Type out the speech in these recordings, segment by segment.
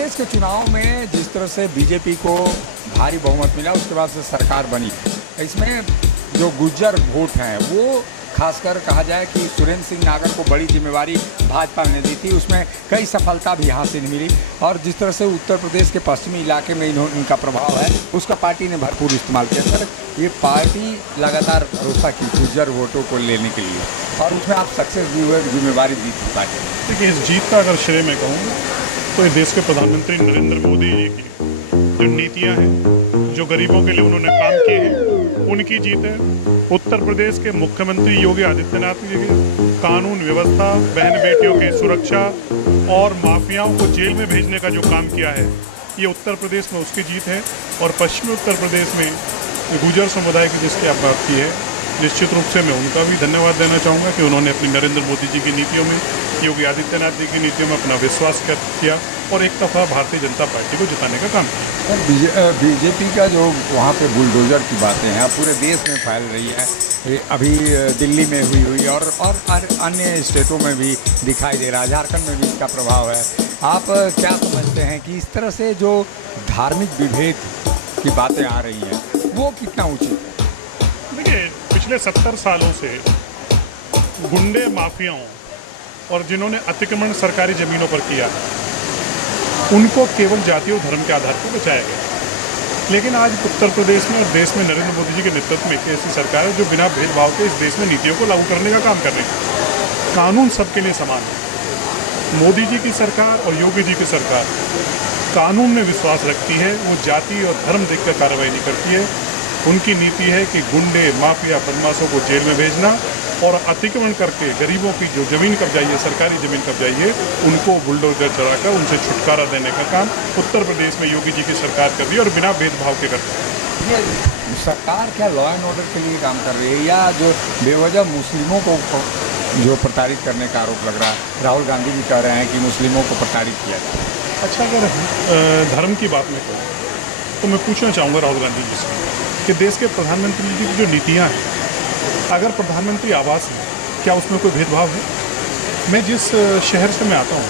प्रदेश के चुनाव में जिस तरह से बीजेपी को भारी बहुमत मिला, उसके बाद से सरकार बनी, इसमें जो गुज्जर वोट हैं वो खासकर कहा जाए कि सुरेंद्र सिंह नागर को बड़ी जिम्मेवारी भाजपा ने दी थी, उसमें कई सफलता भी हासिल मिली। और जिस तरह से उत्तर प्रदेश के पश्चिमी इलाके में इनका प्रभाव है, उसका पार्टी ने भरपूर इस्तेमाल किया। सर, ये पार्टी लगातार भरोसा की गुज्जर वोटों को लेने के लिए, और उसमें आप सक्सेस भी हुए, जिम्मेवारी दी थी पार्टी। देखिए, इस जीत का अगर श्रेय मैं कहूँ तो इस देश के प्रधानमंत्री नरेंद्र मोदी जी की जो नीतियाँ हैं, जो गरीबों के लिए उन्होंने काम किए हैं, उनकी जीत है। उत्तर प्रदेश के मुख्यमंत्री योगी आदित्यनाथ जी की कानून व्यवस्था, बहन बेटियों की सुरक्षा और माफियाओं को जेल में भेजने का जो काम किया है, ये उत्तर प्रदेश में उसकी जीत है। और पश्चिमी उत्तर प्रदेश में गुर्जर समुदाय की जिसकी आप बात की है, निश्चित रूप से मैं उनका भी धन्यवाद देना चाहूँगा कि उन्होंने अपनी नरेंद्र मोदी जी की नीतियों में, योगी आदित्यनाथ जी की नीतियों में अपना विश्वास किया और एक दफ़ा भारतीय जनता पार्टी को जिताने का काम किया। और बीजेपी का जो वहाँ पे बुलडोजर की बातें हैं पूरे देश में फैल रही है, अभी दिल्ली में हुई और अन्य स्टेटों में भी दिखाई दे रहा है, झारखंड में भी इसका प्रभाव है। आप क्या समझते हैं कि इस तरह से जो धार्मिक विभेद की बातें आ रही हैं वो कितना उचित है? देखिए, पिछले 70 सालों से गुंडे माफियाओं और जिन्होंने अतिक्रमण सरकारी ज़मीनों पर किया, उनको केवल जाति और धर्म के आधार पर बचाया गया। लेकिन आज उत्तर प्रदेश में और देश में नरेंद्र मोदी जी के नेतृत्व में एक ऐसी सरकार है जो बिना भेदभाव के इस देश में नीतियों को लागू करने का काम कर रही है। कानून सबके लिए समान है। मोदी जी की सरकार और योगी जी की सरकार कानून में विश्वास रखती है, वो जाति और धर्म देखकर कार्रवाई नहीं करती है। उनकी नीति है कि गुंडे माफिया बदमाशों को जेल में भेजना और अतिक्रमण करके गरीबों की जो ज़मीन कब्जाई है, सरकारी ज़मीन कब्जाई है, उनको बुलडोजर चलाकर उनसे छुटकारा देने का काम उत्तर प्रदेश में योगी जी की सरकार कर रही है और बिना भेदभाव के करती है। ये सरकार क्या लॉ एंड ऑर्डर के लिए काम कर रही है, या जो बेवजह मुस्लिमों को जो प्रताड़ित करने का आरोप लग रहा है? राहुल गांधी भी कह रहे हैं कि मुस्लिमों को प्रताड़ित किया जाए। अच्छा, अगर धर्म की बात मैं कहूँ तो मैं पूछना चाहूँगा राहुल गांधी जी से कि देश के प्रधानमंत्री जी की जो नीतियाँ हैं, अगर प्रधानमंत्री आवास है, क्या उसमें कोई भेदभाव है? मैं जिस शहर से मैं आता हूँ,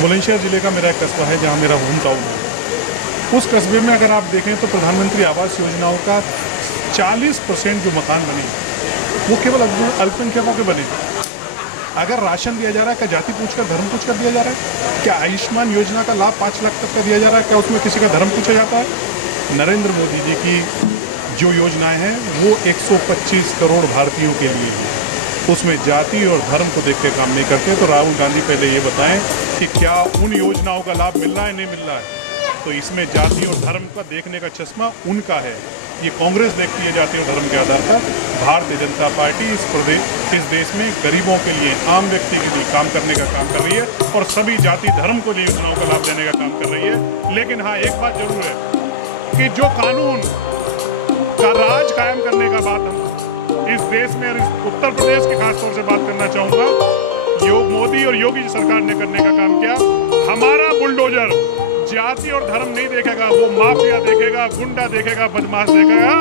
बुलंदशहर ज़िले का मेरा एक कस्बा है जहाँ मेरा होम टाउन है। उस कस्बे में अगर आप देखें तो प्रधानमंत्री आवास योजनाओं का 40% जो मकान बने वो केवल अल्पसंख्यकों के बने। अगर राशन दिया जा रहा है, क्या जाति पूछकर धर्म पूछकर दिया जा रहा है? क्या आयुष्मान योजना का लाभ 5 लाख तक का दिया जा रहा है? क्या उसमें किसी का धर्म पूछा जाता है? नरेंद्र मोदी जी की जो योजनाएं हैं वो 125 करोड़ भारतीयों के लिए है, उसमें जाति और धर्म को देख के काम नहीं करते। तो राहुल गांधी पहले ये बताएं कि क्या उन योजनाओं का लाभ मिल रहा है, नहीं मिल रहा है? तो इसमें जाति और धर्म का देखने का चश्मा उनका है, ये कांग्रेस देखती है जाति और धर्म के आधार पर। भारतीय जनता पार्टी इस देश में गरीबों के लिए, आम व्यक्ति के लिए काम करने का काम कर रही है और सभी जाति धर्म को लिए योजनाओं का लाभ देने का काम कर रही है। लेकिन हाँ, एक बात जरूर है कि जो कानून का राज कायम करने का बात हम इस देश में और इस उत्तर प्रदेश की खासतौर से बात करना चाहूँगा, मोदी और योगी सरकार ने करने का काम किया। हमारा बुलडोजर जाति और धर्म नहीं देखेगा, वो माफिया देखेगा, गुंडा देखेगा, बदमाश देखेगा।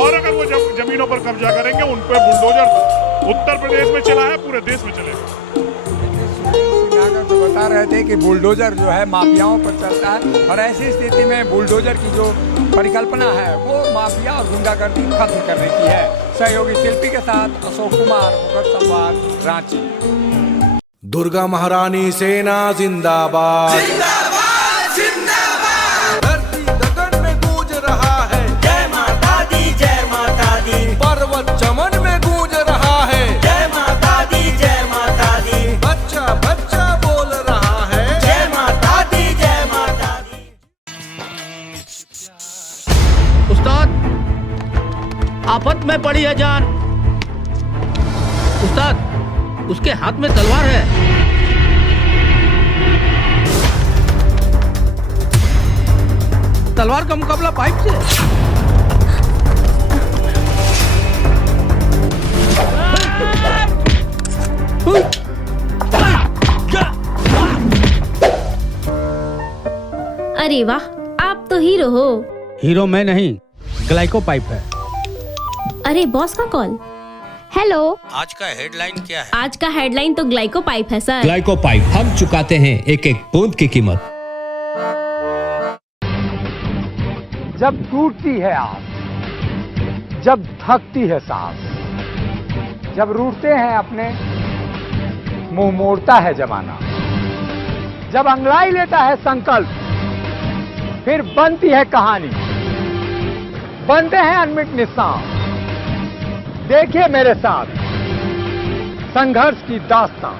और अगर वो जमीनों पर कब्जा करेंगे, उन पर बुलडोजर उत्तर प्रदेश में चला है, पूरे देश में चलेगा। तो बता रहे थे कि बुलडोजर जो है माफियाओं पर चलता है, और ऐसी स्थिति में बुलडोजर की जो परिकल्पना है वो माफिया और गुंडागर्दी खत्म करने की है। सहयोगी शिल्पी के साथ अशोक कुमार, मुखर संवाद, रांची। दुर्गा महारानी सेना जिंदाबाद, जिंदाबाद जिंदाबाद। धरती गगन में गूंज रहा है जय माता दी, जय माता दी। पर्वत चमन में गूंज रहा है जय माता दी, जय माता दी। बच्चा बच्चा बोल रहा है जय माता दी, जय माता दी। उस्ताद, आफत में पड़ी है जान। उस्ताद, उसके हाथ में तलवार है। तलवार का मुकाबला पाइप से। अरे वाह, आप तो हीरो हो। हीरो मैं नहीं, ग्लाइको पाइप है। अरे बॉस का कॉल। हेलो, आज का हेडलाइन क्या है? आज का हेडलाइन तो ग्लाइको पाइप है सर। ग्लाइको पाइप, हम चुकाते हैं एक एक बूंद की कीमत। जब टूटती है आस, जब थकती है सांस, जब रूठते हैं अपने, मुंह मोड़ता है जमाना, जब अंगड़ाई लेता है संकल्प, फिर बनती है कहानी, बनते हैं अनमिट निशान। देखिए मेरे साथ संघर्ष की दास्तां।